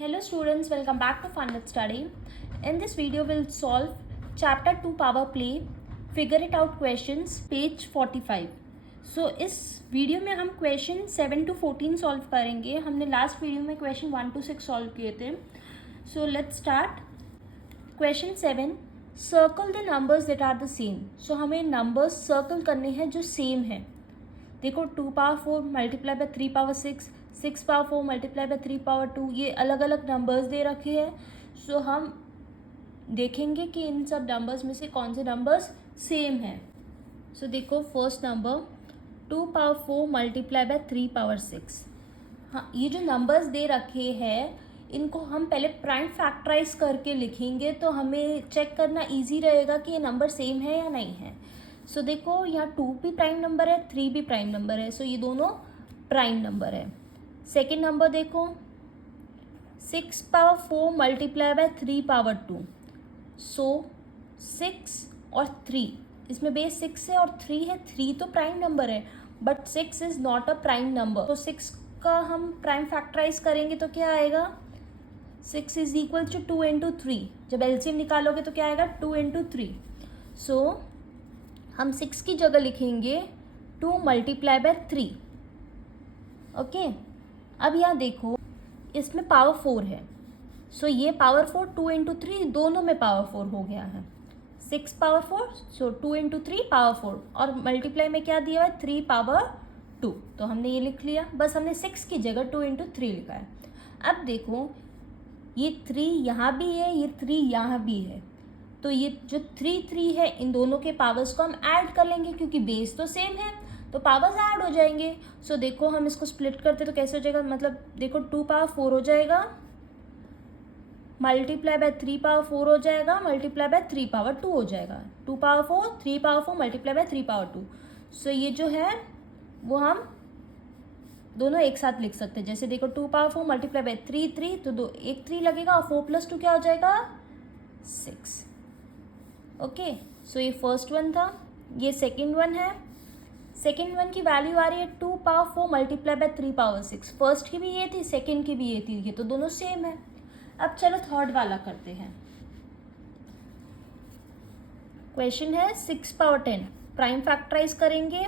Hello students, welcome back to Fun with Study. In this video we'll solve chapter 2 power play, figure it out questions, page 45. So इस video में हम question 7 to 14 solve करेंगे. हमने last video में question 1 to 6 solve किए थे. So let's start. Question 7, circle the numbers that are the same. So हमें numbers circle करने हैं जो सेम है. देखो 2 power 4 multiply by 3 power 6, 6 power 4 multiply by 3 power 2, ये अलग अलग नंबर्स दे रखे हैं. सो हम देखेंगे कि इन सब नंबर्स में से कौन से नंबर्स सेम हैं. सो देखो first number 2 power 4 multiply by 3 power 6. हाँ, ये जो नंबर्स दे रखे हैं इनको हम पहले प्राइम फैक्टराइज करके लिखेंगे तो हमें चेक करना इजी रहेगा कि ये नंबर सेम है या नहीं है. सो देखो यहाँ 2 भी प्राइम नंबर है, 3 भी प्राइम नंबर है. सो ये दोनों प्राइम नंबर है. सेकेंड नंबर देखो 6 पावर 4 मल्टीप्लाई बाय 3 पावर 2. सो 6 और 3, इसमें बेस 6 है और 3 है. 3 तो प्राइम नंबर है but 6 is not a prime number. तो 6 का हम प्राइम फैक्टराइज करेंगे तो क्या आएगा, 6 इज इक्वल टू 2 इंटू 3. जब एलसीएम निकालोगे तो क्या आएगा 2 इंटू 3. सो हम 6 की जगह लिखेंगे 2 मल्टीप्लाई बाय 3. ओके, अब यहाँ देखो इसमें पावर 4 है. सो ये पावर 4 2 इंटू 3 दोनों में पावर 4 हो गया है. 6 पावर 4, सो 2 इंटू 3 पावर 4, और मल्टीप्लाई में क्या दिया हुआ है 3 पावर 2. तो हमने ये लिख लिया. बस हमने 6 की जगह 2 इंटू 3 लिखा है. अब देखो ये 3 यहाँ भी है, ये 3 यहाँ भी है. तो ये जो 3 है इन दोनों के पावर्स को हम ऐड कर लेंगे क्योंकि बेस तो सेम है तो पावर्स ऐड हो जाएंगे. सो देखो हम इसको स्प्लिट करते तो कैसे हो जाएगा, मतलब देखो 2 पावर 4 हो जाएगा मल्टीप्लाई बाय 3 पावर 4 हो जाएगा मल्टीप्लाई बाय 3 पावर 2 हो जाएगा. 2 power 4 3 power 4 multiply by 3 power 2. सो ये जो है वो हम दोनों एक साथ लिख सकते हैं. जैसे देखो 2 पावर 4 मल्टीप्लाई बाय 3 तो दो एक 3 लगेगा और 4 प्लस 2 क्या हो जाएगा 6. ओके, सो ये फर्स्ट वन था. ये सेकेंड वन है. सेकेंड वन की वैल्यू आ रही है 2 power 4 multiply by 3 power 6. First की भी ये थी, सेकेंड की भी ये थी, ये तो दोनों सेम है. अब चलो थर्ड वाला करते हैं. क्वेश्चन है 6 पावर 10 प्राइम फैक्टराइज करेंगे.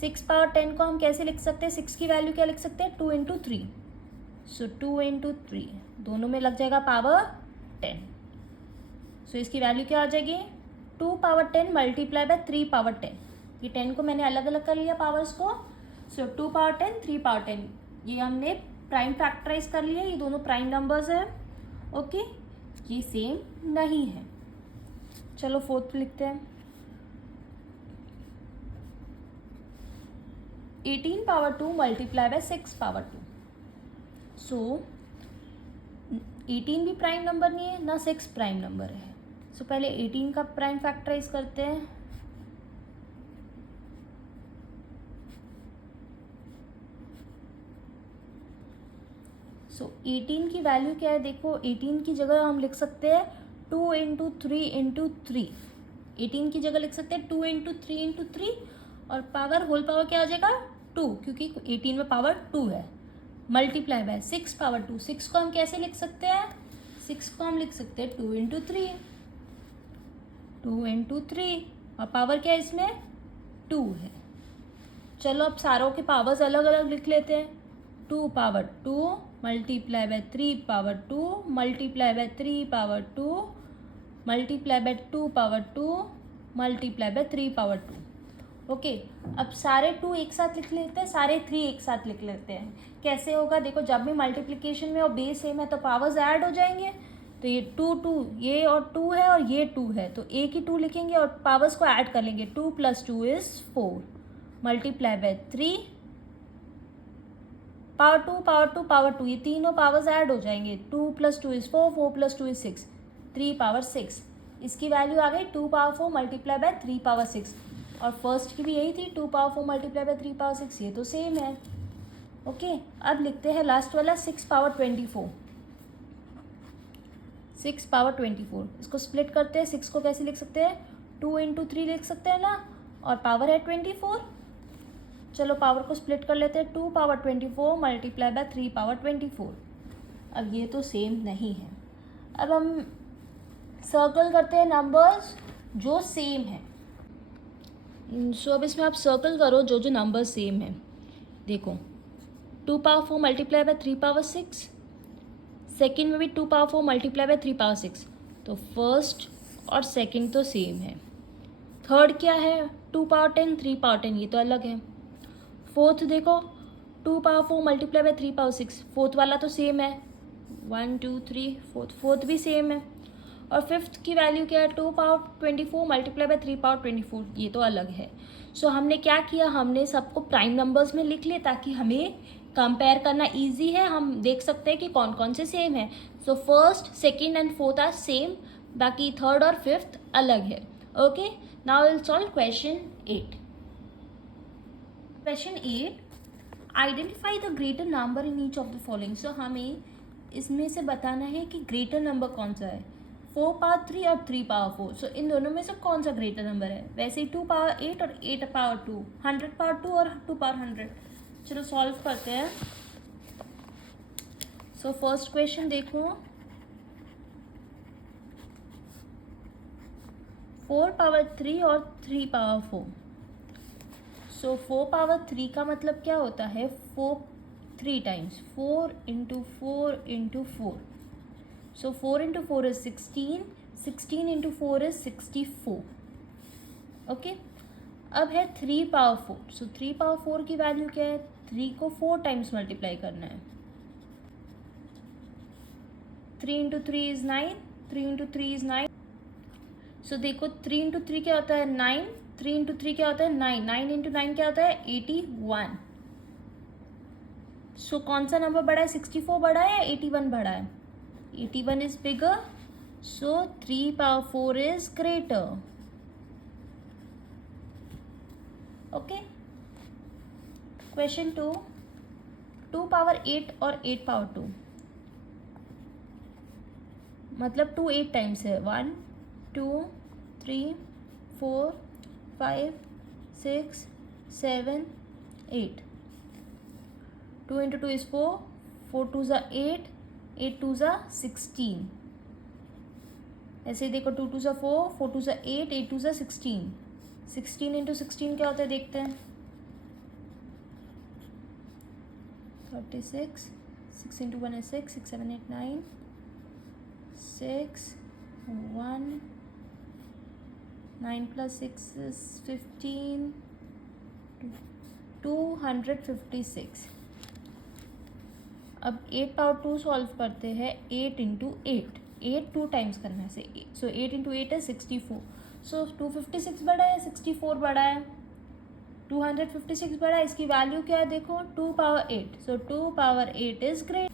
6 पावर 10 को हम कैसे लिख सकते हैं, 6 की वैल्यू क्या लिख सकते हैं 2 इंटू 3. सो 2 इंटू 3 दोनों में लग जाएगा पावर 10. सो इसकी वैल्यू क्या आ जाएगी 2 पावर 10 मल्टीप्लाई बाय 3 पावर 10. ये 10 को मैंने अलग अलग कर लिया पावर्स को. सो 2 पावर 10 3 पावर 10 ये हमने प्राइम फैक्टराइज कर लिया. ये दोनों प्राइम नंबर्स हैं. ओके, ये सेम नहीं है. चलो फोर्थ लिखते हैं. 18 पावर 2 मल्टीप्लाई बाय 6 पावर 2. सो 18 भी प्राइम नंबर नहीं है ना 6 प्राइम नंबर है. सो पहले 18 का प्राइम फैक्टराइज करते हैं. सो 18 की वैल्यू क्या है, देखो 18 की जगह हम लिख सकते हैं 2 इंटू 3 इंटू 3. 18 की जगह लिख सकते हैं 2 इंटू 3 इंटू 3 और पावर होल पावर क्या आ जाएगा 2 क्योंकि 18 में पावर 2 है. Multiply by 6 power 2. 6 को हम कैसे लिख सकते हैं, 6 को हम लिख सकते हैं 2 इंटू 3, 2 इंटू 3 और पावर क्या है इसमें 2 है. चलो अब सारों के पावर्स अलग अलग लिख लेते हैं. 2 power 2 multiply by 3 power 2 multiply by 3 power 2 multiply by 2 power 2 multiply by 3 power 2. Okay, अब सारे 2 एक साथ लिख लेते हैं, सारे 3 एक साथ लिख लेते हैं. कैसे होगा, देखो जब भी मल्टीप्लिकेशन में और बेस सेम है तो पावर्स ऐड हो जाएंगे. तो ये 2 ये और 2 है और ये 2 है तो एक ही 2 लिखेंगे और पावर्स को ऐड कर लेंगे. 2 plus 2 is 4 multiply by 3 power 2 power 2 power 2, ये तीनों पावर्स ऐड हो जाएंगे. 2 plus 2 is 4, 4 plus 2 is 6, 3 power 6. इसकी वैल्यू आ गई 2 पावर 4 मल्टीप्लाई बाय 3 पावर 6. और फर्स्ट की भी यही थी 2 पावर 4 मल्टीप्लाई बाय 3 पावर 6, ये तो सेम है. ओके, अब लिखते हैं लास्ट वाला 6 पावर 24. 6 पावर 24 इसको स्प्लिट करते हैं. 6 को कैसे लिख सकते हैं 2 इंटू 3 लिख सकते हैं ना, और पावर है 24. चलो पावर को स्प्लिट कर लेते हैं. 2 पावर 24 मल्टीप्लाई बाय 3 पावर 24. अब ये तो सेम नहीं है। अब हम सर्कल करते हैं नंबर्स जो सेम है। सो अब इसमें आप सर्कल करो जो जो नंबर सेम है। देखो 2 power 4 multiply by 3 power 6, second में भी 2 पावर 4 मल्टीप्लाई बाय 3 पावर 6, तो फर्स्ट और सेकेंड तो सेम है। थर्ड क्या है, 2 पावर 10 3 पावर 10, ये तो अलग है। फोर्थ देखो 2 power 4 multiply by 3 power 6, fourth वाला तो सेम है, 1 2 3 फोर्थ भी सेम है। और फिफ्थ की वैल्यू क्या है, 2 पावर 24 मल्टीप्लाई बाय 3 पावर 24, ये तो अलग है। सो हमने क्या किया, हमने सबको प्राइम नंबर्स में लिख लिया ताकि हमें कंपेयर करना इजी है, हम देख सकते हैं कि कौन कौन से सेम है। So first second and fourth are same, बाकी थर्ड और फिफ्थ अलग है। Okay, now will solve question 8। Question 8, identify the greater number in each of the following. So हमें इसमें से बताना है कि ग्रेटर नंबर कौन सा है, 4 पावर 3 और 3 पावर 4। सो इन दोनों में से कौन सा ग्रेटर नंबर है। वैसे ही 2 पावर 8 और 8 पावर 2, 100 पावर 2 और 2 पावर 100। चलो सॉल्व करते हैं। सो फर्स्ट क्वेश्चन देखो, 4 पावर 3 और 3 पावर 4। सो 4 पावर 3 का मतलब क्या होता है, 4 3 times, 4 into 4 into 4। So 4 into 4 is 16, 16 into 4 is 64। Okay, अब है 3 पावर 4। सो 3 पावर 4 की वैल्यू क्या है, 3 को 4 टाइम्स मल्टीप्लाई करना है। 3 इंटू 3 इज 9, 3 इंटू 3 इज 9। सो देखो 3 इंटू 3 क्या होता है 9, 3 इंटू 3 क्या होता है 9, 9 इंटू 9 क्या होता है 81। सो कौन सा नंबर बड़ा है, 64 बड़ा है या 81 बड़ा है, 81 is bigger, so 3 power 4 is greater. Okay. Question 2, 2 power 8 और 8 power 2, मतलब 2 8 टाइम्स है, 1 2 3 4 5 6 7 8। 2 इंटू 2 इज 4, 4 2 ज़ा 8, 8 2 ज़ा 16। ऐसे ही देखो 2 2 ज़ा 4, 4 2 ज़ा 8, 8 2 ज़ा 16। 16 इंटू 16 क्या होता है देखते हैं, 36, 6 इंटू 1 is 6, 6 7 8 9, 6 1, 9 plus 6 is 15, 256। अब 8 पावर 2 सॉल्व करते हैं, 8 इंटू 8, 8 2 टाइम्स करना है। सो 8 इंटू 8 है 64। सो 256 बड़ा है 64 बड़ा है, 256 बड़ा है, इसकी वैल्यू क्या है देखो 2 power 8। So 2 power 8 is great,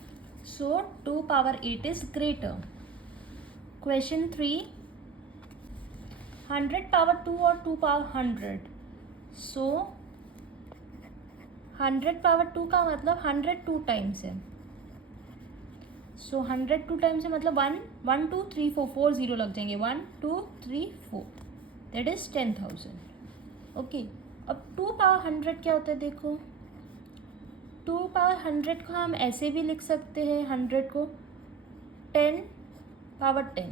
so 2 power 8 is greater. Question 3, 100 power 2 और 2 पावर 100। सो 100 पावर 2 का मतलब 100 2 टाइम्स है। सो 100 2 टाइम्स है मतलब 1 1 2 3 4 4 0 लग जाएंगे, 1 2 3 4, दैट इज 10,000। ओके, अब 2 पावर 100 क्या होता है देखो, 2 पावर 100 को हम ऐसे भी लिख सकते हैं, 100 को 10 पावर 10।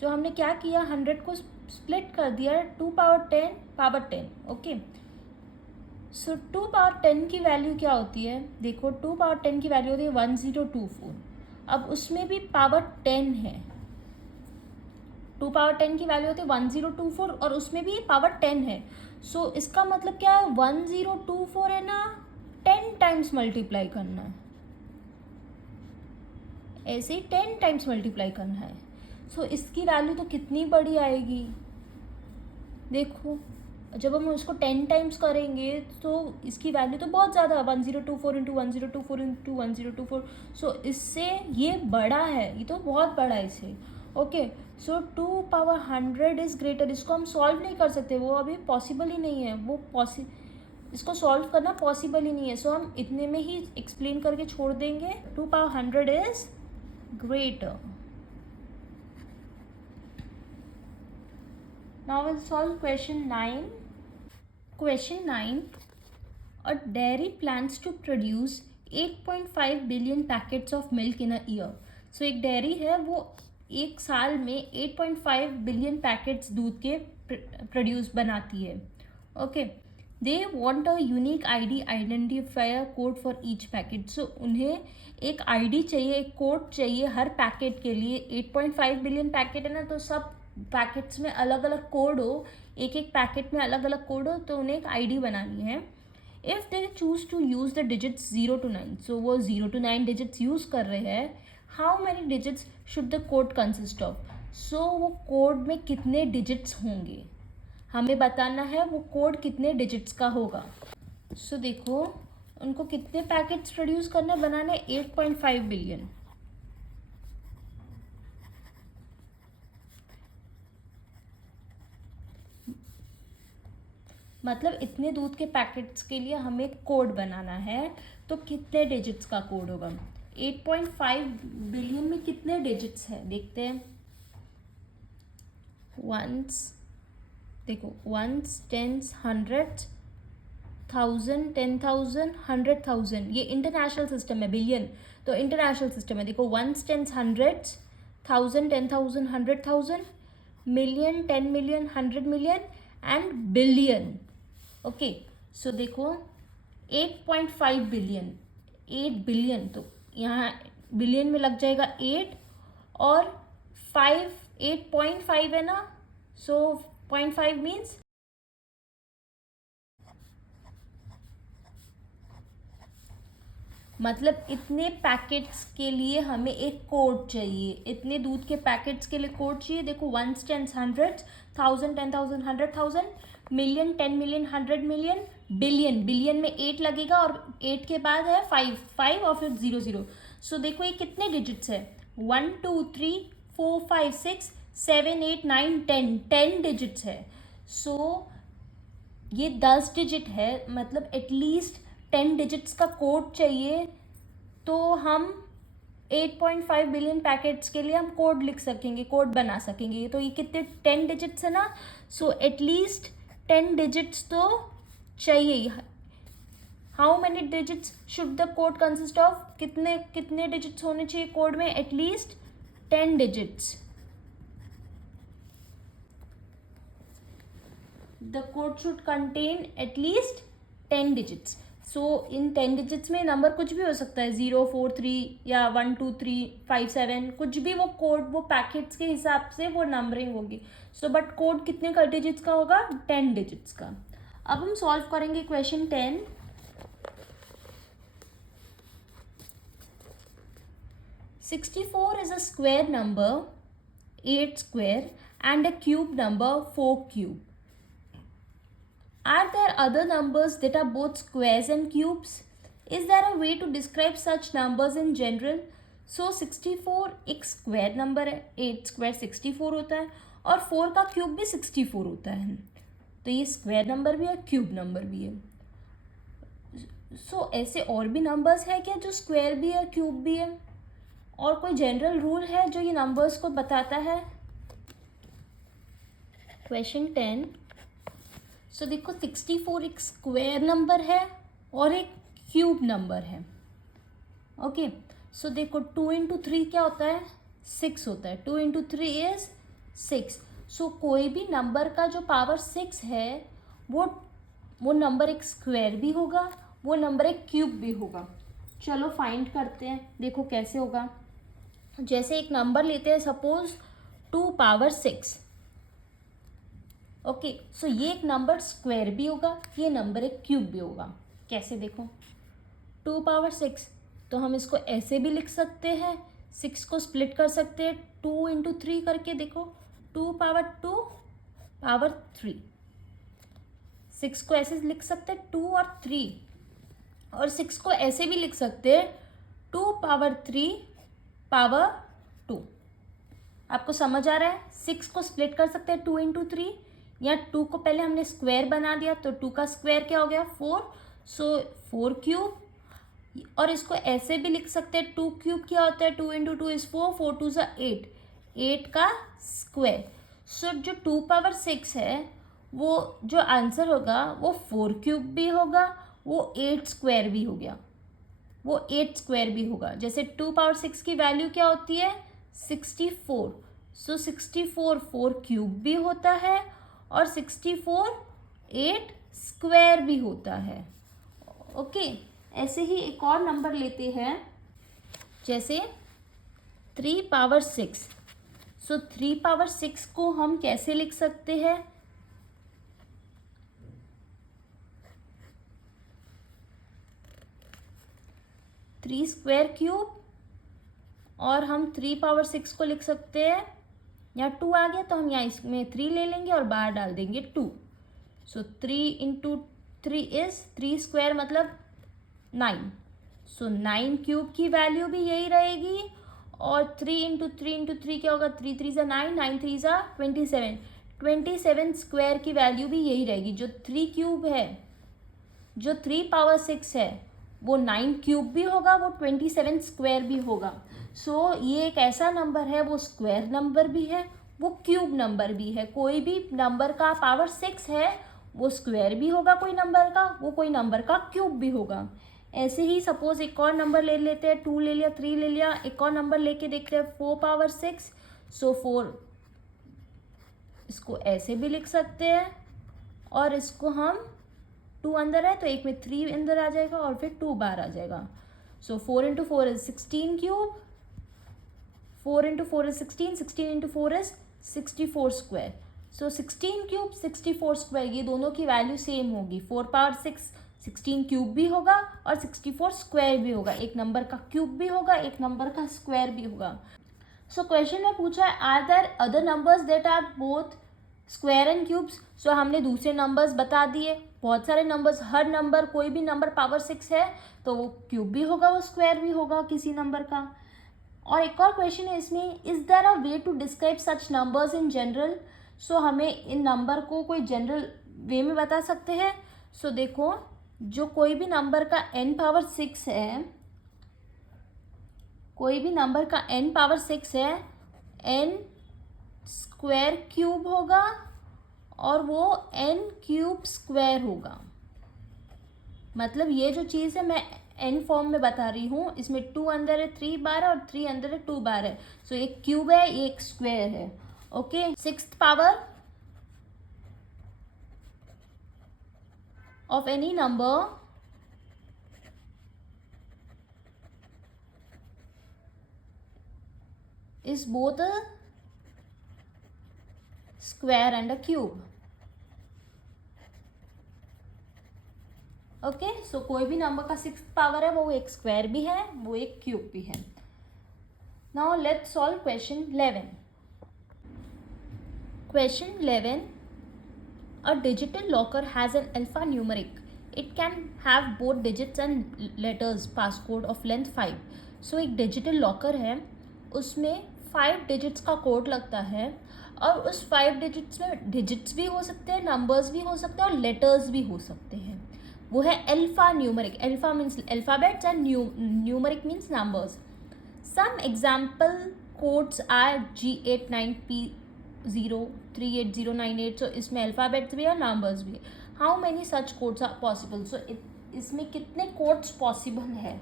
सो हमने क्या किया, 100 को स्प्लिट कर दिया 2 पावर 10 पावर 10। ओके, सो 2 पावर 10 की वैल्यू क्या होती है देखो, 2 पावर 10 की वैल्यू होती है 1024। अब उसमें भी पावर 10 है, 2 पावर 10 की वैल्यू होती है 1024 और उसमें भी पावर 10 है। सो इसका मतलब क्या है, 1024 है ना, 10 टाइम्स मल्टीप्लाई करना है, ऐसे ही 10 टाइम्स मल्टीप्लाई करना है। सो इसकी वैल्यू तो कितनी बड़ी आएगी देखो, जब हम उसको 10 टाइम्स करेंगे तो इसकी वैल्यू तो बहुत ज़्यादा, 1024 इंटू 1024 इंटू 1024। सो इससे ये बड़ा है, ये तो बहुत बड़ा है इससे। Okay, so 2 power 100 is greater, इसको हम सॉल्व नहीं कर सकते, वो अभी पॉसिबल ही नहीं है, इसको सॉल्व करना पॉसिबल ही नहीं है। सो हम इतने में ही एक्सप्लेन करके छोड़ देंगे, 2 power 100 is greater. Now we'll solve question 9. Question 9. A dairy plans to produce 8.5 billion packets of milk in a year. So एक डेयरी है, वो एक साल में 8.5 बिलियन पैकेट्स दूध के प्रोड्यूस बनाती है। Okay, they want a unique ID, identifier code for each packet. So उन्हें एक आईडी चाहिए, एक कोड चाहिए हर पैकेट के लिए। 8.5 बिलियन पैकेट है ना, तो सब पैकेट्स में अलग अलग कोड हो, एक एक पैकेट में अलग अलग कोड हो, तो उन्हें एक आईडी बनानी है। If they choose to use the digits 0 to 9, so वो 0 to 9 डिजिट्स यूज़ कर रहे हैं। How many digits should the code consist of, so वो कोड में कितने डिजिट्स होंगे हमें बताना है, वो कोड कितने डिजिट्स का होगा। सो देखो, उनको कितने पैकेट्स प्रोड्यूस करने बनाने, 8.5 बिलियन। मतलब इतने दूध के पैकेट्स के लिए हमें कोड बनाना है, तो कितने डिजिट्स का कोड होगा। 8.5 बिलियन में कितने डिजिट्स हैं देखते हैं। वंस, देखो, वंस, टेंस, हंड्रेड्स, 1000, 10,000, 100,000, ये इंटरनेशनल सिस्टम है। बिलियन तो इंटरनेशनल सिस्टम है। देखो, ones, tens, hundreds, 1000, 10,000, 100,000, million, 10 million, 100 million and billion. Okay, so देखो 8.5 बिलियन, 8 बिलियन, तो यहाँ बिलियन में लग जाएगा 8 और 5, 8.5 है ना, सो 0.5 मीन्स मतलब इतने पैकेट्स के लिए हमें एक कोड चाहिए, इतने दूध के पैकेट्स के लिए कोड चाहिए। देखो, ones, tens, hundreds, 1000, 10,000, 100,000, million, 10 million, 100 million, billion, billion में 8 लगेगा और 8 के बाद है 5 और फिर 0 0। सो देखो ये कितने डिजिट्स है, 1 2 3 4 5 6 7 8 9 10 डिजिट्स है। सो ये 10 डिजिट है, मतलब एटलीस्ट 10 डिजिट्स का कोड चाहिए, तो हम 8.5 बिलियन पैकेट्स के लिए हम कोड लिख सकेंगे, कोड बना सकेंगे। तो ये कितने 10 डिजिट्स है ना, सो एटलीस्ट 10 डिजिट्स तो चाहिए। How many digits should the code consist of, कितने कितने डिजिट्स होने चाहिए कोड में, at least 10 digits. The code should contain at least 10 digits. So in 10 digits में नंबर कुछ भी हो सकता है, 0 4 3 या 1 2 3 5 7, कुछ भी वो कोड, वो पैकेट्स के हिसाब से वो नंबरिंग होगी। सो बट कोड कितने का डिजिट्स का होगा, 10 डिजिट्स का। अब हम सॉल्व करेंगे question 10। 64 is a square number, 8 square, and a cube number, 4 cube. Are there other numbers that are both squares and cubes? Is there a way to describe such numbers in general? So 64 एक square number है, 8 square 64 होता है और 4 का cube भी 64 होता है। तो ये स्क्वायर नंबर भी है, क्यूब नंबर भी है। सो ऐसे और भी नंबर्स है क्या जो स्क्वायर भी है, क्यूब भी है? और कोई जनरल रूल है जो ये नंबर्स को बताता है? क्वेश्चन 10। सो देखो, 64 एक स्क्वायर नंबर है और एक क्यूब नंबर है। ओके, सो देखो 2 इंटू 3 क्या होता है, 6 होता है। 2 इंटू 3 इज 6। सो कोई भी नंबर का जो पावर 6 है वो नंबर एक स्क्वायर भी होगा, वो नंबर एक क्यूब भी होगा। चलो फाइंड करते हैं, देखो कैसे होगा। जैसे एक नंबर लेते हैं, सपोज 2 पावर 6। ओके, सो ये एक नंबर स्क्वायर भी होगा, ये नंबर एक क्यूब भी होगा। कैसे देखो, 2 पावर 6, तो हम इसको ऐसे भी लिख सकते हैं, 6 को स्प्लिट कर सकते हैं 2 इंटू 3 करके। देखो 2 पावर 2 पावर 3, 6 को ऐसे लिख सकते हैं 2 और 3, और 6 को ऐसे भी लिख सकते हैं 2 पावर 3 पावर 2। आपको समझ आ रहा है? 6 को स्प्लिट कर सकते हैं 2 इंटू 3, या 2 को पहले हमने स्क्वायर बना दिया, तो 2 का स्क्वायर क्या हो गया, 4। सो 4 क्यूब, और इसको ऐसे भी लिख सकते हैं 2 क्यूब क्या होता है, 2 इंटू 2 इज 4, 4 2 ज़ा 8, 8 का स्क्वायर। सो जो 2 पावर 6 है, वो जो आंसर होगा वो 4 क्यूब भी होगा, वो 8 स्क्वायर भी हो गया। वो 8 स्क्वायर भी होगा। जैसे 2 पावर 6 की वैल्यू क्या होती है 64, सो 64 4 क्यूब भी होता है और 64 8 स्क्वायर भी होता है। ओके, ऐसे ही एक और नंबर लेते हैं, जैसे 3 पावर 6। सो 3 पावर 6 को हम कैसे लिख सकते हैं, 3 स्क्वायर क्यूब, और हम 3 पावर 6 को लिख सकते हैं, यहाँ 2 आ गया तो हम यहाँ इसमें 3 ले लेंगे और बाहर डाल देंगे 2। सो 3 इंटू 3 इज 3 स्क्वायर मतलब 9। सो 9 क्यूब की वैल्यू भी यही रहेगी, और 3 इंटू 3 इंटू 3 क्या होगा, 3 3 ज़ा 9, 9 3 ज़ा 27, 27 स्क्वायर की वैल्यू भी यही रहेगी। जो 3 क्यूब है, जो 3 पावर 6 है, वो 9 क्यूब भी होगा, वो 27 स्क्वायर भी होगा। सो ये एक ऐसा नंबर है, वो स्क्वायर नंबर भी है, वो क्यूब नंबर भी है। कोई भी नंबर का पावर 6 है वो स्क्वायर भी होगा कोई नंबर का, वो कोई नंबर का क्यूब भी होगा। ऐसे ही सपोज एक और नंबर ले लेते हैं, 2 ले लिया, 3 ले लिया, एक और नंबर लेके देखते हैं 4 पावर 6। सो 4 इसको ऐसे भी लिख सकते हैं, और इसको हम 2 अंदर है तो एक में 3 अंदर आ जाएगा और फिर 2 बाहर आ जाएगा। सो 4 into 4 is 16 cube, 4 into 4 is 16, 16 into 4 is 64 square. So 16 cube 64 square, ये दोनों की वैल्यू सेम होगी। 4 पावर 6 16 क्यूब भी होगा और 64 स्क्वायर भी होगा। एक नंबर का क्यूब भी होगा, एक नंबर का स्क्वायर भी होगा। सो क्वेश्चन में पूछा है are there other numbers that are both square and cubes. So हमने दूसरे नंबर्स बता दिए, बहुत सारे नंबर्स, हर नंबर, कोई भी नंबर पावर 6 है तो वो क्यूब भी होगा, वो स्क्वायर भी होगा किसी नंबर का। और एक और क्वेश्चन है इसमें, is there a way to describe such numbers in general. So हमें इन नंबर को कोई जनरल वे में बता सकते हैं। सो देखो, जो कोई भी नंबर का n पावर 6 है, कोई भी नंबर का n पावर 6 है, n स्क्वायर क्यूब होगा और वो n क्यूब स्क्वायर होगा। मतलब ये जो चीज़ है मैं n फॉर्म में बता रही हूँ, इसमें 2 अंदर है 3 बार और 3 अंदर है 2 बार है। सो एक क्यूब है, एक स्क्वायर है। Okay, 6th power of any number is both a square and a cube. Okay, so कोई भी नंबर का 6th पावर है वो एक स्क्वायर भी है, वो एक क्यूब भी है। Now let's solve question 11। Question 11, a digital locker has an alphanumeric. It can have both digits and letters passcode of length 5. So एक डिजिटल लॉकर है, उसमें 5 डिजिट्स का कोड लगता है, और उस 5 डिजिट्स में डिजिट्स भी हो सकते हैं, नंबर्स भी हो सकते हैं और लेटर्स भी हो सकते हैं। वो है alpha numeric. Alpha means alphabets and numeric means numbers. Some example codes are G89P03898। So इसमें अल्फ़ाबेट्स भी है, नंबर्स भी है। How many such codes are possible. So इसमें कितने कोड्स पॉसिबल है।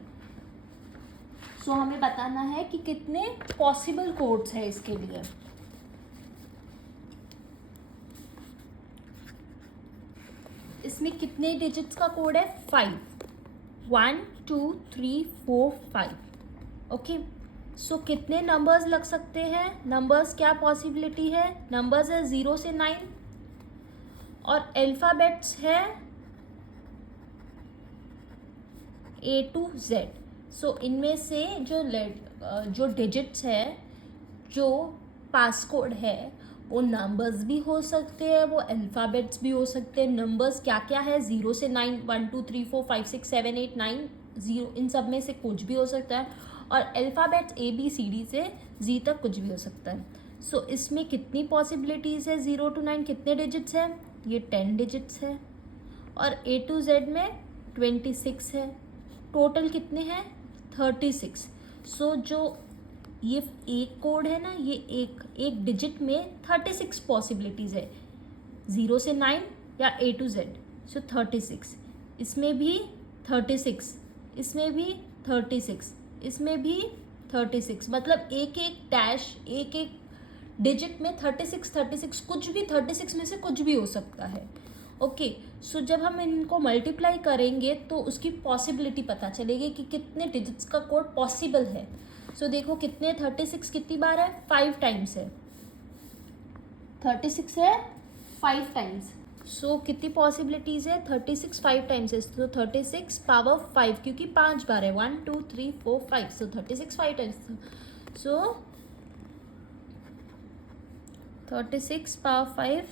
सो हमें बताना है कि कितने पॉसिबल कोड्स है इसके लिए। इसमें कितने डिजिट्स का कोड है 5, 1 2 3 4 5। ओके, सो कितने नंबर्स लग सकते हैं, नंबर्स क्या पॉसिबिलिटी है, नंबर्स है 0 से 9 और अल्फ़ाबेट्स है A to Z। सो इनमें से जो डिजिट्स है, जो पासकोड है, वो नंबर्स भी हो सकते हैं, वो अल्फ़ाबेट्स भी हो सकते हैं। नंबर्स क्या क्या है 0 से 9, 1 2 3 4 5 6 7 8 9 0, इन सब में से कुछ भी हो सकता है। और अल्फ़ाबेट्स ABCD से Z तक कुछ भी हो सकता है। सो इसमें कितनी पॉसिबिलिटीज़ है 0 to 9, कितने डिजिट्स हैं, ये 10 डिजिट्स है, और A to Z में 26 है। टोटल कितने हैं 36। सो जो ये एक कोड है ना, ये एक डिजिट में 36 पॉसिबिलिटीज़ है, 0 से 9 या A to Z। सो 36, इसमें भी 36, इसमें भी 36, इसमें भी 36, मतलब एक एक डैश, एक एक डिजिट में 36 कुछ भी 36 में से कुछ भी हो सकता है। ओके, सो जब हम इनको मल्टीप्लाई करेंगे तो उसकी पॉसिबिलिटी पता चलेगी कि कितने डिजिट्स का कोड पॉसिबल है। सो देखो कितने 36 कितनी बार है, 5 टाइम्स है। 36 है 5 टाइम्स। सो कितनी पॉसिबिलिटीज है, 36 5 टाइम्स है, तो 36 पावर 5, क्योंकि 5 बार है, 1 2 3 4 5, सो 36 5 times. So 36 power 5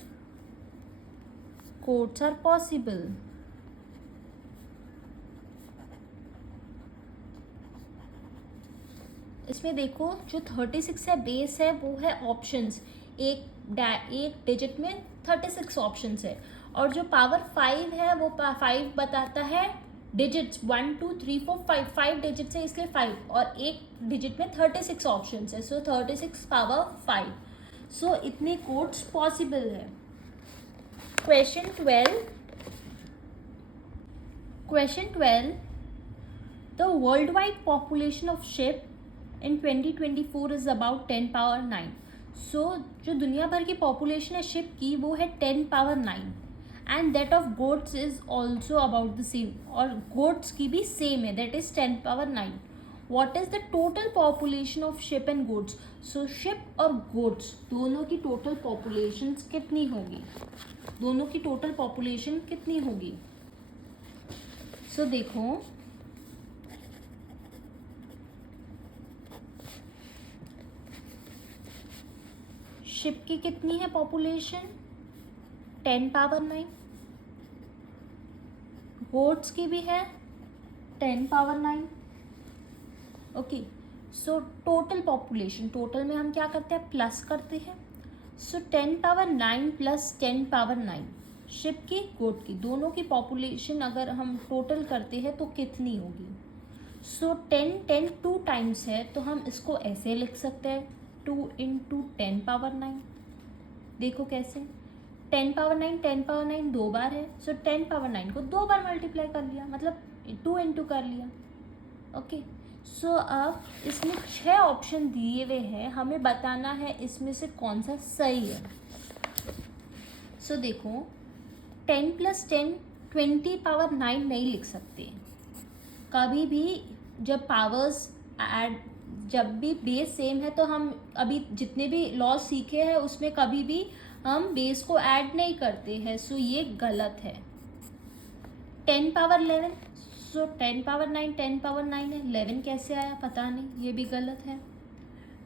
codes are possible. इसमें देखो जो 36 है बेस है वो है ऑप्शंस, एक डिजिट में 36 ऑप्शंस है, और जो पावर 5 है वो 5 बताता है डिजिट्स, 1 2 3 4 5 डिजिट्स है इसलिए 5, और एक डिजिट में 36 ऑप्शंस है, सो 36 पावर 5। सो इतने कोड्स पॉसिबल है। Question 12, the world wide population of ship in 2024 is about 10 power 9। सो जो दुनिया भर की पॉपुलेशन है शिप की वो है 10 power 9, and that of goats is also about the same, और गोट्स की भी सेम है, that is 10 power 9। What is the total population of ship and goats. So ship और गोट्स दोनों की टोटल पॉपुलेशन कितनी होगी, दोनों की टोटल पॉपुलेशन कितनी होगी। सो देखो शिप की कितनी है पॉपुलेशन, 10 पावर 9, गोट्स की भी है 10 power 9। Okay, so total population, total में हम क्या करते हैं, प्लस करते हैं। सो 10 पावर 9 प्लस 10 पावर 9, शिप की गोट की दोनों की पॉपुलेशन अगर हम टोटल करते हैं तो कितनी होगी। सो 10 2 टाइम्स है, तो हम इसको ऐसे लिख सकते हैं 2 इंटू 10 पावर 9। देखो कैसे, 10 पावर 9 दो बार है, सो 10 पावर 9 को दो बार मल्टीप्लाई कर लिया, मतलब 2 इंटू कर लिया। ओके, सो अब इसमें 6 ऑप्शन दिए हुए हैं, हमें बताना है इसमें से कौन सा सही है। सो देखो 10 प्लस 10 20 पावर 9 नहीं लिख सकते कभी भी, जब पावर्स ऐड, जब भी बेस सेम है तो हम अभी जितने भी लॉ सीखे हैं उसमें कभी भी हम बेस को ऐड नहीं करते हैं, सो ये गलत है। 10 पावर 11, सो 10 पावर 9 10 पावर 9 है, 11 कैसे आया पता नहीं, ये भी गलत है।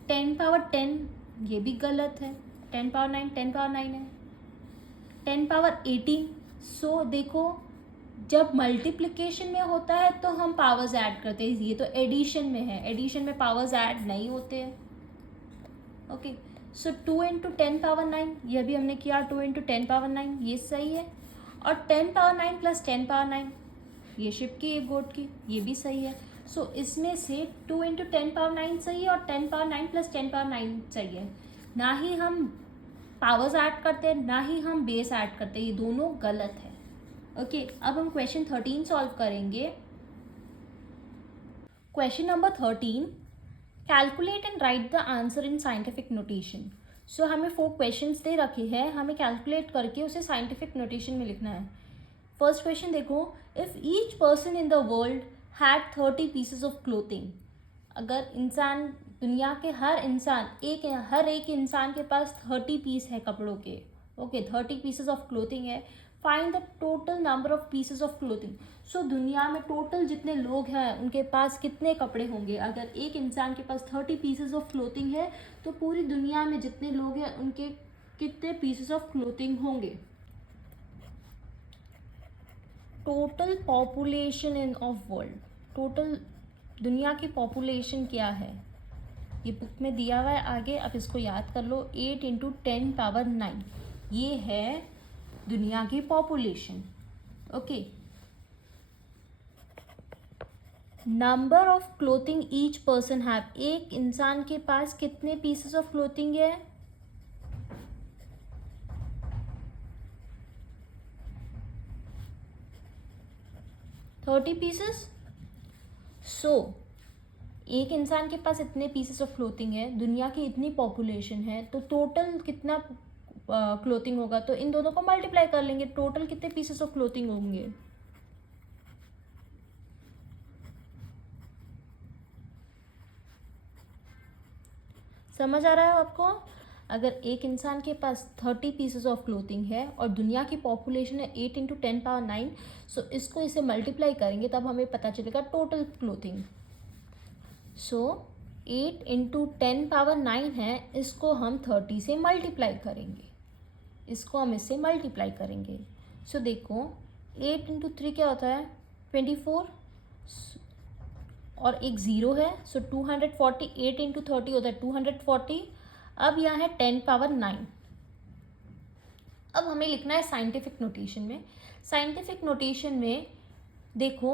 10 पावर 10 ये भी गलत है, 10 पावर 9 10 पावर 9 है। 10 पावर 18, सो देखो जब मल्टीप्लिकेशन में होता है तो हम पावर्स ऐड करते हैं, ये तो एडिशन में है, एडिशन में पावर्स ऐड नहीं होते हैं। ओके, सो 2 इंटू 10 पावर 9 यह भी हमने किया, 2 इंटू 10 पावर 9 ये सही है, और 10 पावर 9 प्लस 10 पावर 9 ये शिप की एक गोट की, ये भी सही है। सो इसमें से 2 इंटू 10 पावर 9 सही है और 10 पावर 9 प्लस 10 पावर 9 सही है। ना ही हम पावर्स ऐड करते हैं ना ही हम बेस ऐड करते हैं, ये दोनों गलत है। ओके, अब हम क्वेश्चन 13 सॉल्व करेंगे। Question number 13, calculate and write the answer in scientific notation. So हमें 4 क्वेश्चंस दे रखे हैं, हमें कैलकुलेट करके उसे साइंटिफिक नोटेशन में लिखना है। फर्स्ट क्वेश्चन देखो, if each person in the world had 30 pieces of clothing. अगर इंसान, दुनिया के हर एक इंसान के पास 30 पीस है कपड़ों के, ओके 30 पीसेस ऑफ क्लोथिंग है, find the total number of pieces of clothing. So दुनिया में टोटल जितने लोग हैं उनके पास कितने कपड़े होंगे। अगर एक इंसान के पास 30 पीसेस ऑफ क्लोथिंग है तो पूरी दुनिया में जितने लोग हैं उनके कितने पीसेस ऑफ क्लोथिंग होंगे। Total population in of world, total दुनिया की पॉपुलेशन क्या है ये बुक में दिया हुआ है आगे, अब इसको याद कर लो। 8 इंटू 10 पावर 9 ये है दुनिया की population. Okay, number of clothing each person have, एक इंसान के पास कितने पीसेस ऑफ क्लोथिंग है, $30 पीसेस। सो एक इंसान के पास इतने पीसेस ऑफ क्लोथिंग है, दुनिया की इतनी पॉपुलेशन है, तो टोटल कितना क्लोथिंग होगा? तो इन दोनों को मल्टीप्लाई कर लेंगे, टोटल कितने पीसेस ऑफ क्लोथिंग होंगे? समझ आ रहा है आपको? अगर एक इंसान के पास 30 पीसेस ऑफ क्लोथिंग है और दुनिया की पॉपुलेशन है 8 इंटू 10 पावर 9, सो इसको इसे मल्टीप्लाई करेंगे तब हमें पता चलेगा टोटल क्लोथिंग। सो 8 इंटू 10 पावर 9 है, इसको हम 30 से मल्टीप्लाई करेंगे, इसको हम इससे मल्टीप्लाई करेंगे। सो देखो 8 इंटू 3 क्या होता है? 24 और एक ज़ीरो है, सो 240। 8 इंटू 30 होता है 240। अब यहाँ है 10 पावर 9। अब हमें लिखना है साइंटिफिक नोटेशन में। साइंटिफिक नोटेशन में देखो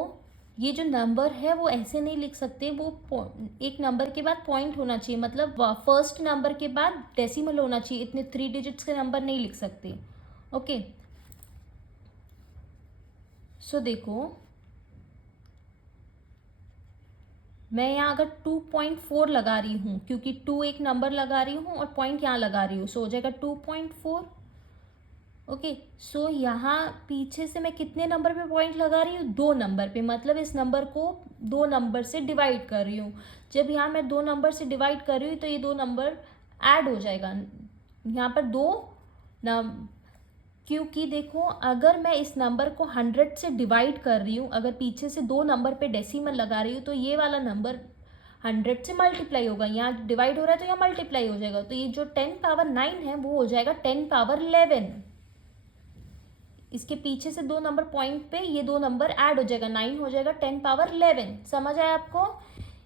ये जो नंबर है वो ऐसे नहीं लिख सकते, वो एक नंबर के बाद पॉइंट होना चाहिए, मतलब फर्स्ट नंबर के बाद डेसिमल होना चाहिए, इतने 3 डिजिट्स के नंबर नहीं लिख सकते। ओके, सो देखो मैं यहाँ अगर 2.4 लगा रही हूँ, क्योंकि 2 एक नंबर लगा रही हूँ और पॉइंट यहाँ लगा रही हूँ, सो हो जाएगा 2.4। ओके, सो यहाँ पीछे से मैं कितने नंबर पे पॉइंट लगा रही हूँ? 2 नंबर पे, मतलब इस नंबर को 2 नंबर से डिवाइड कर रही हूँ। जब यहाँ मैं 2 नंबर से डिवाइड कर रही हूँ तो ये 2 नंबर ऐड हो जाएगा यहाँ पर 2 क्योंकि देखो अगर मैं इस नंबर को 100 से डिवाइड कर रही हूँ, अगर पीछे से 2 नंबर पे डेसिमल लगा रही हूँ, तो ये वाला नंबर 100 से मल्टीप्लाई होगा, यहाँ डिवाइड हो रहा है तो यहाँ मल्टीप्लाई हो जाएगा, तो ये जो 10 पावर 9 है वो हो जाएगा 10 पावर 11। इसके पीछे से 2 नंबर पॉइंट पे ये 2 नंबर ऐड हो जाएगा, 9 हो जाएगा 10 पावर 11। समझ आया आपको?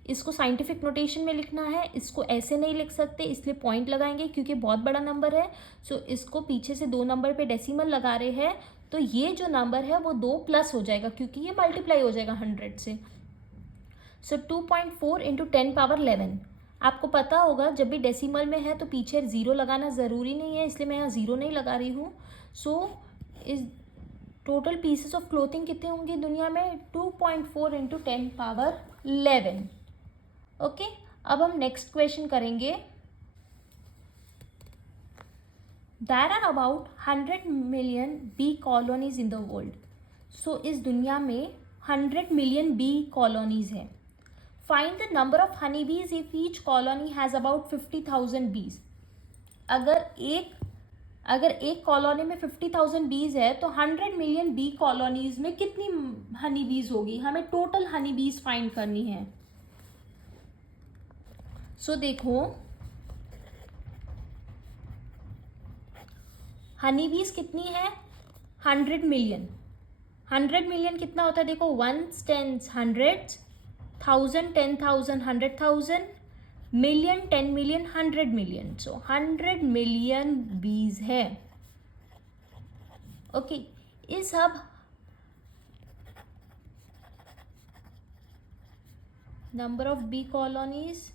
इसको साइंटिफिक नोटेशन में लिखना है, इसको ऐसे नहीं लिख सकते, इसलिए पॉइंट लगाएंगे क्योंकि बहुत बड़ा नंबर है। सो इसको पीछे से 2 नंबर पे डेसिमल लगा रहे हैं, तो ये जो नंबर है वो 2 प्लस हो जाएगा क्योंकि ये मल्टीप्लाई हो जाएगा 100 से। सो 2.4 इंटू 10 पावर 11। आपको पता होगा जब भी डेसिमल में है तो पीछे ज़ीरो लगाना ज़रूरी नहीं है, इसलिए मैं यहाँ ज़ीरो नहीं लगा रही हूँ। सो इस टोटल पीसेस ऑफ क्लोथिंग कितने होंगे दुनिया में? 2.4 इंटू 10 पावर 11। ओके, अब हम नेक्स्ट क्वेश्चन करेंगे। There are about 100 million bee colonies in the world. So इस दुनिया में 100 मिलियन बी कॉलोनीज है। Find the number of honey bees if each colony has about 50,000 bees. अगर एक कॉलोनी में 50,000 बीज है तो 100 मिलियन बी कॉलोनीज में कितनी हनी बीज होगी? हमें टोटल हनी बीज फाइंड करनी है। सो देखो हनी बीज कितनी है? 100 मिलियन। 100 मिलियन कितना होता है? देखो 1 10 100, 1000 10,000 100,000, million 10 million 100 million. So 100 million बीज है। ओके, इस अब number of B colonies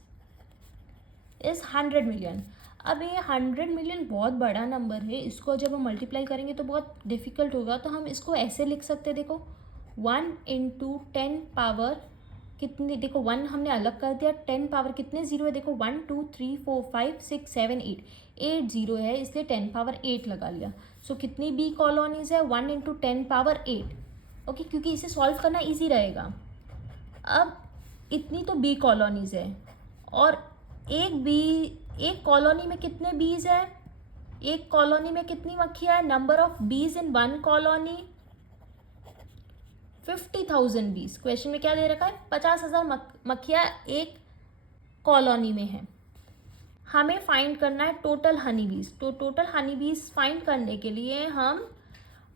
is 100 मिलियन। अब ये 100 मिलियन बहुत बड़ा नंबर है, इसको जब हम मल्टीप्लाई करेंगे तो बहुत डिफिकल्ट होगा, तो हम इसको ऐसे लिख सकते हैं। देखो 1 इंटू 10 पावर कितनी, देखो 1 हमने अलग कर दिया, 10 पावर कितने ज़ीरो है? देखो 1 2 3 4 5 6 7 8, 8 ज़ीरो है, इसलिए 10 पावर 8 लगा लिया। सो कितनी बी कॉलोनीज है? 1 इंटू 10 पावर 8। ओके, क्योंकि इसे सॉल्व करना ईजी रहेगा। अब इतनी तो बी कॉलोनीज है और एक कॉलोनी में कितने बीज है? एक कॉलोनी में कितनी मक्खियाँ है? नंबर ऑफ बीज इन 1 कॉलोनी 50,000 बीज। क्वेश्चन में क्या दे रखा है? 50,000 मक्खियाँ एक कॉलोनी में है। हमें फाइंड करना है टोटल हनी बीज। तो टोटल हनी बीज फाइंड करने के लिए हम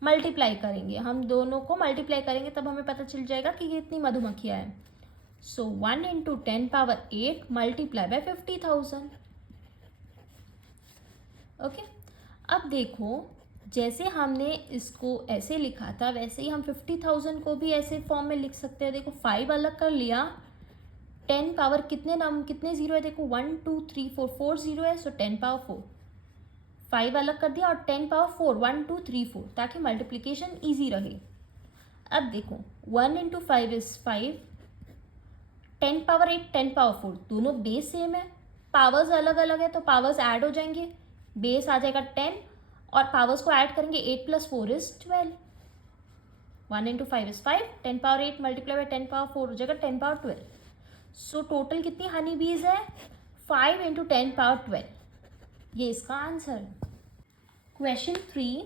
मल्टीप्लाई करेंगे, हम दोनों को मल्टीप्लाई करेंगे, तब हमें पता चल जाएगा कि कितनी मधुमक्खियाँ हैं। सो 1 into 10 power 8 multiply by 50,000। Okay, अब देखो जैसे हमने इसको ऐसे लिखा था वैसे ही हम 50,000 को भी ऐसे फॉर्म में लिख सकते हैं। देखो 5 अलग कर लिया, 10 पावर कितने ज़ीरो है? देखो 1 2 3 4, 4 ज़ीरो है, सो 10 पावर 4। 5 अलग कर दिया और 10 पावर 4, 1 2 3 4, ताकि मल्टीप्लिकेशन ईजी रहे। अब देखो 1 इंटू 5 इज़ 5, 10^8 10^4 दोनों बेस सेम है, पावर्स अलग अलग है तो पावर्स ऐड हो जाएंगे, बेस आ जाएगा 10 और पावर्स को ऐड करेंगे 8 + 4 = 12, 1 × 5 = 5, 10^8 मल्टीप्लाई बाई 10^4 हो जाएगा 10^12। सो टोटल कितनी हनी बीज है? 5 × 10^12, ये इसका आंसर है। Question 3,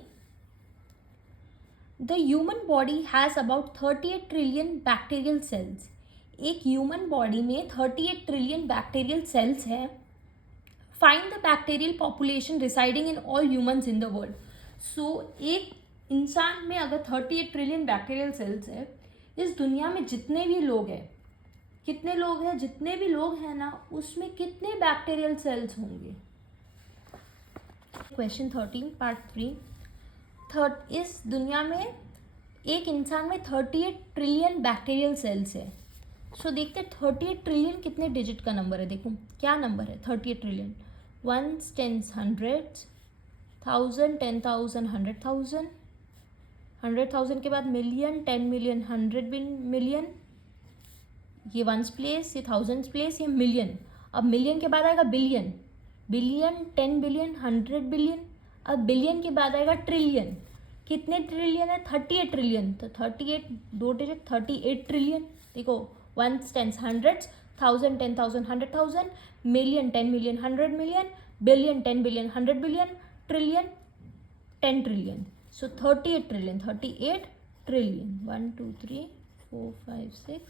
the human body has about 38 trillion bacterial cells. एक ह्यूमन बॉडी में 38 ट्रिलियन बैक्टीरियल सेल्स है। Find the bacterial population residing in all humans in the world. So एक इंसान में अगर 38 ट्रिलियन बैक्टीरियल सेल्स है, इस दुनिया में जितने भी लोग हैं, कितने लोग हैं, जितने भी लोग हैं ना, उसमें कितने बैक्टीरियल सेल्स होंगे? क्वेश्चन 13 पार्ट 3, इस दुनिया में एक इंसान में 38 ट्रिलियन बैक्टीरियल सेल्स है। सो देखते 38 ट्रिलियन कितने डिजिट का नंबर है। देखो क्या नंबर है 38 ट्रिलियन, 1s 10s 100s, 1000 10,000 100,000, 100,000 के बाद मिलियन, 10 मिलियन 100 मिलियन, ये 1s प्लेस, ये 1000s प्लेस, ये मिलियन। अब मिलियन के बाद आएगा बिलियन, बिलियन 10 बिलियन 100 बिलियन, अब बिलियन के बाद आएगा ट्रिलियन। कितने ट्रिलियन है? 38 ट्रिलियन। तो 38 दो डिजिट 38 ट्रिलियन। देखो 1s 10s 100s, 1000 10,000 100,000, million 10 million 100 million, billion 10 billion 100 billion, trillion 10 trillion. सो 38 ट्रिलियन 38 ट्रिलियन। 1 2 3 4 5 6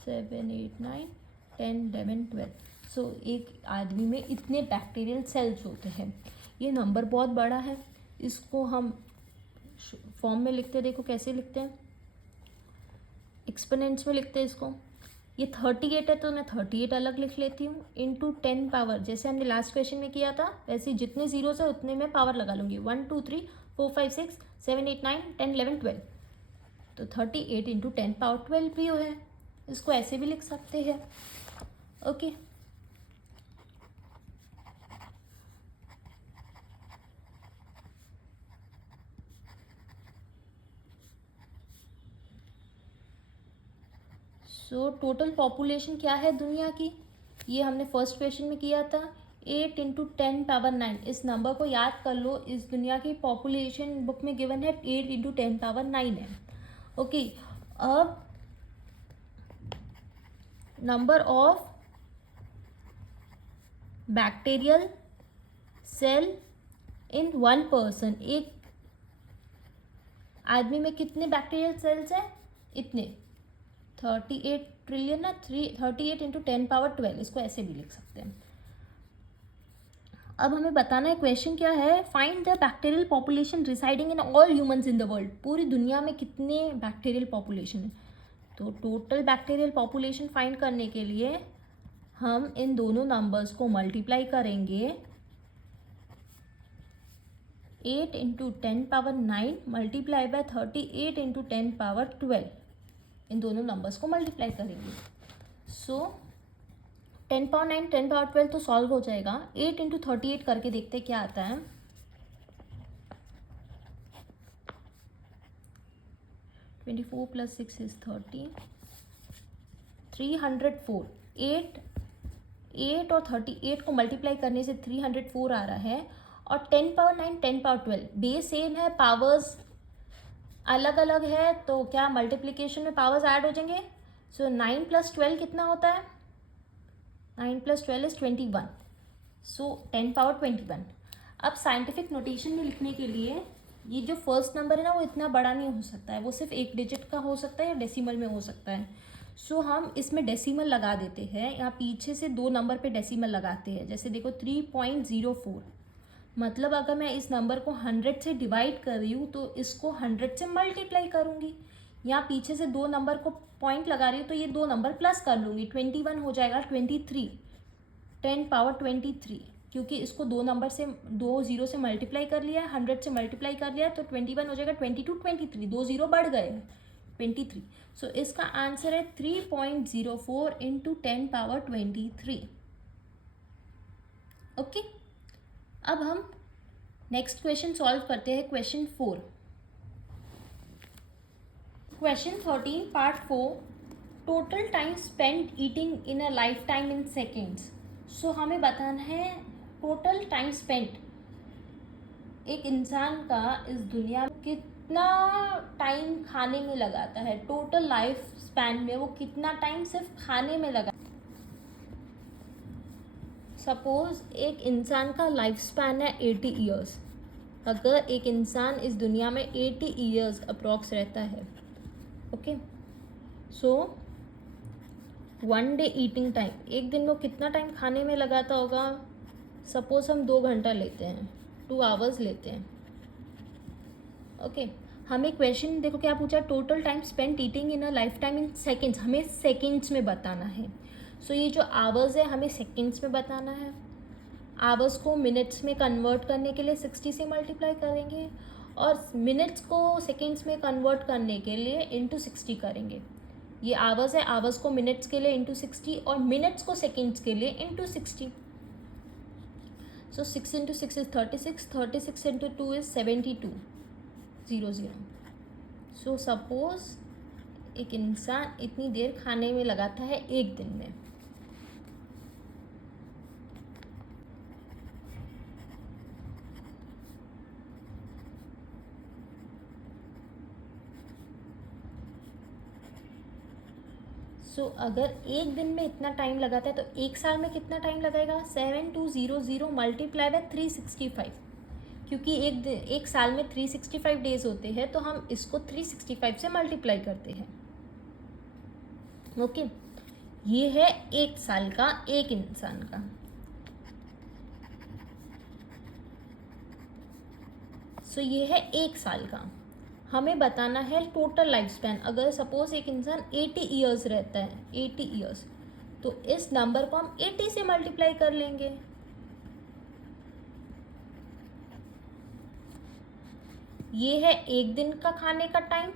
7 8 9 10 11 12। सो एक आदमी में इतने बैक्टीरियल सेल्स होते हैं। ये नंबर बहुत बड़ा है, इसको हम फॉर्म में लिखते हैं। देखो कैसे लिखते हैं, एक्सपोनेंट्स में लिखते हैं इसको। ये 38 है तो मैं 38 अलग लिख लेती हूँ, इंटू 10 पावर, जैसे हमने लास्ट क्वेश्चन में किया था वैसे जितने जीरोस है उतने में पावर लगा लूँगी। 1 2 3 4 5 6 7 8 9 10 11 12। तो 38 इंटू 10^12 भी है, इसको ऐसे भी लिख सकते हैं। ओके सो टोटल पॉपुलेशन क्या है दुनिया की, ये हमने फर्स्ट क्वेश्चन में किया था 8 × 10^9। इस नंबर को याद कर लो, इस दुनिया की पॉपुलेशन बुक में गिवन है 8 × 10^9 है। ओके अब number of bacterial cell in 1 person, एक आदमी में कितने बैक्टीरियल सेल्स है? इतने 38 ट्रिलियन ना, 38 × 10^12, इसको ऐसे भी लिख सकते हैं। अब हमें बताना है क्वेश्चन क्या है, find the bacterial population residing in all humans in the world. पूरी दुनिया में कितने बैक्टीरियल पॉपुलेशन है? तो टोटल बैक्टीरियल पॉपुलेशन फाइंड करने के लिए हम इन दोनों नंबर्स को मल्टीप्लाई करेंगे। 8 × 10^9 मल्टीप्लाई बाय 38 × 10^12, इन दोनों नंबर्स को मल्टीप्लाई करेंगे। सो 10^9 10^12 तो सॉल्व हो जाएगा। 8 × 38 करके देखते क्या आता है। 24 + 6 = 30, 304। 8 और 38 को मल्टीप्लाई करने से 304 आ रहा है, और 10^9 10^12 बेस सेम है, पावर्स अलग अलग है, तो क्या मल्टीप्लिकेशन में पावर्स ऐड हो जाएंगे। सो 9 + 12 कितना होता है? 9 + 12 = 21। सो 10^21। अब साइंटिफिक नोटेशन में लिखने के लिए ये जो फर्स्ट नंबर है ना, वो इतना बड़ा नहीं हो सकता है, वो सिर्फ एक डिजिट का हो सकता है या डेसिमल में हो सकता है। सो हम इसमें डेसिमल लगा देते हैं, यहाँ पीछे से 2 नंबर पे डेसिमल लगाते हैं। जैसे देखो 3.04, मतलब अगर मैं इस नंबर को 100 से डिवाइड कर रही हूँ तो इसको 100 से मल्टीप्लाई करूँगी। यहाँ पीछे से 2 नंबर को पॉइंट लगा रही हूँ तो ये 2 नंबर प्लस कर लूँगी, 21 हो जाएगा 23, 10^23, क्योंकि इसको 2 नंबर से 2 0 से मल्टीप्लाई कर लिया है, 100 से मल्टीप्लाई कर लिया है, तो 21 हो जाएगा 22 23, 2 0 बढ़ गए 23। सो इसका आंसर है 3.04 × 10^23। ओके अब हम नेक्स्ट क्वेश्चन सॉल्व करते हैं, question 4। Question 13 part 4, total time spent eating in a lifetime in seconds. So हमें बताना है टोटल टाइम स्पेंट एक इंसान का इस दुनिया में कितना टाइम खाने में लगाता है, टोटल लाइफ स्पैन में वो कितना टाइम सिर्फ खाने में लगा। सपोज एक इंसान का लाइफ स्पैन है 80 ईयर्स। अगर एक इंसान इस दुनिया में 80 ईयर्स अप्रॉक्स रहता है, okay, so one day eating time, एक दिन वो कितना टाइम खाने में लगाता होगा। सपोज हम 2 घंटा लेते हैं, 2 आवर्स लेते हैं, ओके। हमें क्वेश्चन देखो क्या पूछा, total time spent eating in a lifetime in seconds, हमें सेकेंड्स में बताना है। सो ये जो आवर्स है हमें सेकेंड्स में बताना है। आवर्स को मिनट्स में कन्वर्ट करने के लिए 60 से मल्टीप्लाई करेंगे और मिनट्स को सेकेंड्स में कन्वर्ट करने के लिए इंटू 60 करेंगे। ये आवर्स है, आवर्स को मिनट्स के लिए इंटू 60 और मिनट्स को सेकेंड्स के लिए into 60। So 6 into 6 is 36, 36 into 2 is 72, 00। So suppose एक इंसान इतनी देर खाने में लगाता है एक दिन में। अगर एक दिन में इतना टाइम लगाता है तो एक साल में कितना टाइम लगाएगा। 7200 मल्टीप्लाई बाय 365, क्योंकि एक साल में 365 डेज होते हैं तो हम इसको 365 से मल्टीप्लाई करते हैं, ओके। ये है एक साल का एक इंसान का। ये है एक साल का। हमें बताना है टोटल लाइफ स्पैन। अगर सपोज एक इंसान 80 ईयर्स रहता है, 80 ईयर्स, तो इस नंबर को हम 80 से मल्टीप्लाई कर लेंगे। ये है एक दिन का खाने का टाइम,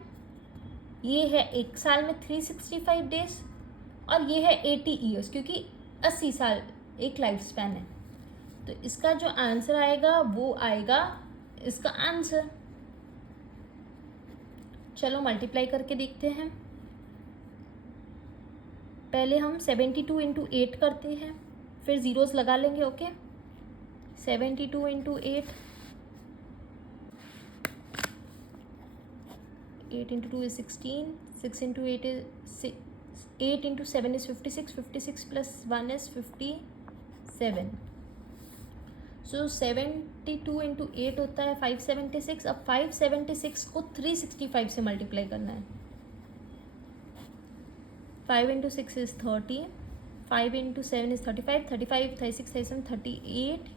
ये है एक साल में 365 डेज और ये है 80 ईयर्स, क्योंकि 80 साल एक लाइफ स्पैन है। तो इसका जो आंसर आएगा वो आएगा इसका आंसर। चलो मल्टीप्लाई करके देखते हैं। पहले हम 72 इंटू 8 करते हैं, फिर ज़ीरोस लगा लेंगे, okay. 72 into 8, 8 into 2 is 16, 6 into 8 is 8 into 7 is 56, 56 plus 1 is 57। So 72 into 8 होता है 576। अब 576 को 365 से मल्टीप्लाई करना है। 5 into 6 is 30, 5 into 7 is 35, 35, 36, 37, 38,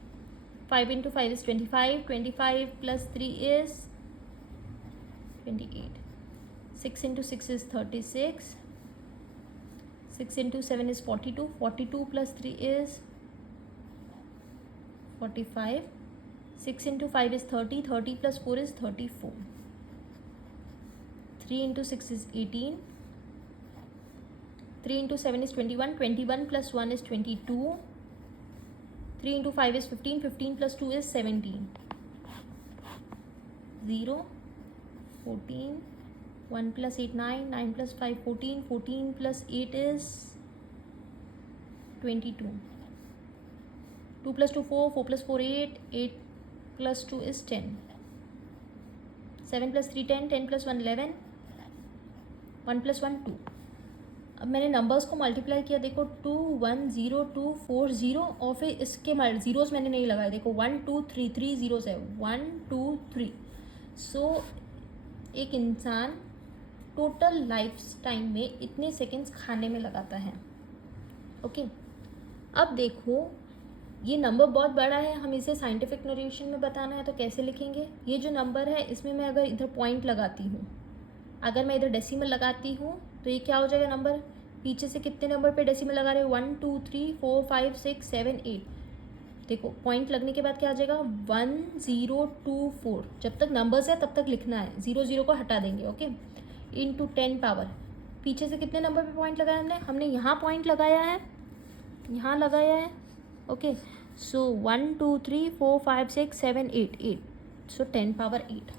5 into 5 is 25, 25 plus 3 is 28, 6 into 6 is 36, 6 into 7 is 42, 42 plus 3 is 45, 6 into 5 is 30, 30 plus 4 is 34, 3 into 6 is 18, 3 into 7 is 21, 21 plus 1 is 22, 3 into 5 is 15, 15 plus 2 is 17, 0, 14, 1 plus 8 9, 9 plus 5 14, 14 plus 8 is 22, 2 plus 2 4, 4 plus 4 8, 8 plus 2 is 10, 7 plus 3 10, 10 plus 1 11, 1 plus 1 2। अब मैंने numbers को multiply किया, देखो 2 1 0 2 4 0 और फिर इसके zeros मैंने नहीं लगाए, देखो 1 2 3 3 ज़ीरोस है, 1 2 3। सो एक इंसान टोटल लाइफ टाइम में इतने सेकेंड्स खाने में लगाता है, ओके। अब देखो ये नंबर बहुत बड़ा है, हम इसे साइंटिफिक नोटेशन में बताना है तो कैसे लिखेंगे। ये जो नंबर है इसमें मैं अगर इधर पॉइंट लगाती हूँ, अगर मैं इधर डेसिमल लगाती हूँ तो ये क्या हो जाएगा नंबर। पीछे से कितने नंबर पे डेसिमल लगा रहे हो, 1 2 3 4 5 6 7 8। देखो पॉइंट लगने के बाद क्या आ जाएगा 1024। जब तक नंबर्स है तब तक लिखना है, 0 0 को हटा देंगे, ओके। इंटू 10 पावर, पीछे से कितने नंबर पे पॉइंट लगाया हमने यहाँ पॉइंट लगाया है, यहाँ लगाया है, ओके। सो 1 2 3 4 5 6 7 8 8, सो 10 पावर 8।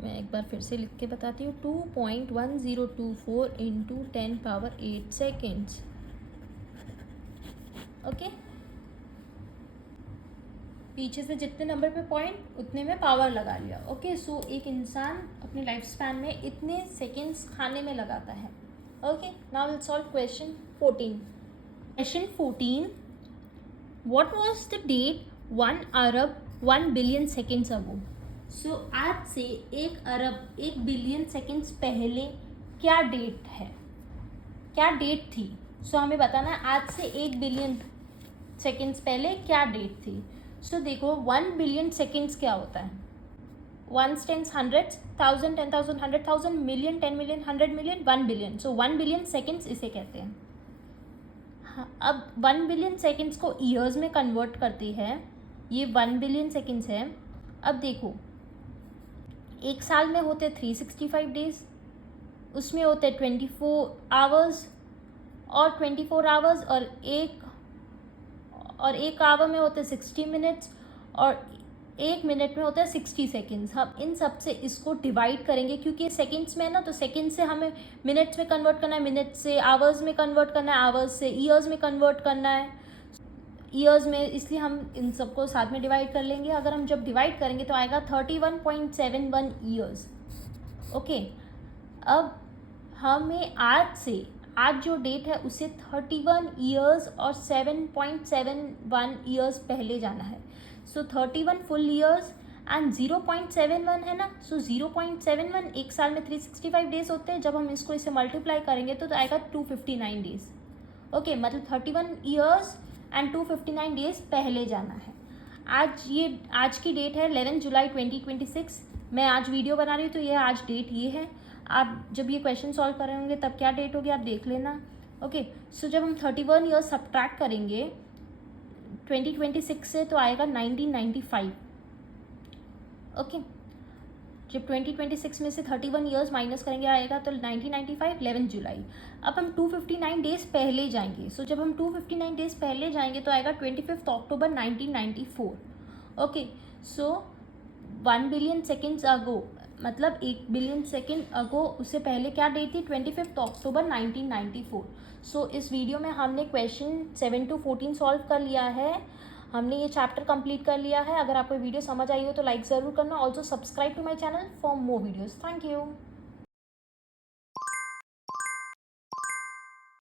मैं एक बार फिर से लिख के बताती हूँ, 2.1024 इंटू 10⁻8 सेकेंड्स। ओके, पीछे से जितने नंबर पे पॉइंट उतने में पावर लगा लिया। ओके, सो एक इंसान अपने लाइफ स्पैन में इतने सेकेंड्स खाने में लगाता है। Okay, now will solve question 14। Question 14, what was the date 1 अरब 1 बिलियन सेकेंड्स अगो। सो आज से 1 अरब 1 बिलियन सेकेंड्स पहले क्या डेट है, क्या डेट थी। सो हमें बताना है आज से 1 बिलियन सेकेंड्स पहले क्या डेट थी। सो देखो 1 बिलियन सेकेंड्स क्या होता है, 1 tens hundreds, 1000 10,000 100,000, million 10 million 100 million 1 billion. So 1 billion seconds इसे कहते हैं। हाँ, अब 1 बिलियन सेकेंड्स को ईयर्स में कन्वर्ट करते हैं, ये 1 बिलियन सेकेंड्स है। अब देखो एक साल में होते 365 डेज, उसमें होते 24 आवर्स और 24 आवर्स और एक आवर में होते 60 मिनट्स और 1 मिनट में होता है 60 सेकेंड्स। हम इन सब से इसको डिवाइड करेंगे क्योंकि सेकेंड्स में है ना, तो सेकेंड से हमें मिनट्स में कन्वर्ट करना है, मिनट से आवर्स में कन्वर्ट करना है, आवर्स से ईयर्स में कन्वर्ट करना है, ईयर्स में, इसलिए हम इन सबको साथ में डिवाइड कर लेंगे। अगर हम जब डिवाइड करेंगे तो आएगा 31.71 ईयर्स। ओके, अब हमें आज जो डेट है उसे 31 ईयर्स और 7.71 ईयर्स पहले जाना है। सो 31 फुल ईयर्स एंड 0.71 है ना, सो 0.71 एक साल में 365 डेज होते हैं। जब हम इसे मल्टीप्लाई करेंगे तो आएगा 259 डेज। ओके, मतलब 31 ईयर्स एंड 259 डेज पहले जाना है। आज की डेट है 11 जुलाई 2026। मैं आज वीडियो बना रही हूँ तो ये आज डेट ये है। आप जब ये क्वेश्चन सॉल्व कर रहे होंगे तब क्या डेट होगी आप देख लेना। ओके, सो जब हम 31 ईयर्स सब्ट्रैक्ट करेंगे 2026 से तो आएगा 1995। ओके, जब 2026 में से 31 ईयर्स माइनस करेंगे आएगा तो 1995 11 जुलाई। अब हम 259 डेज पहले जाएंगे। सो जब हम 259 डेज पहले जाएंगे तो आएगा 25 अक्टूबर 1994। ओके, सो 1 बिलियन सेकेंड्स अगो, मतलब 1 बिलियन सेकेंड अगो, उससे पहले क्या डेट थी, 25 अक्टूबर 1994। सो इस वीडियो में हमने क्वेश्चन 7 to 14 सॉल्व कर लिया है, हमने ये चैप्टर कंप्लीट कर लिया है। अगर आपको वीडियो समझ आई हो तो लाइक ज़रूर करना। Also subscribe to my channel for more videos. Thank you.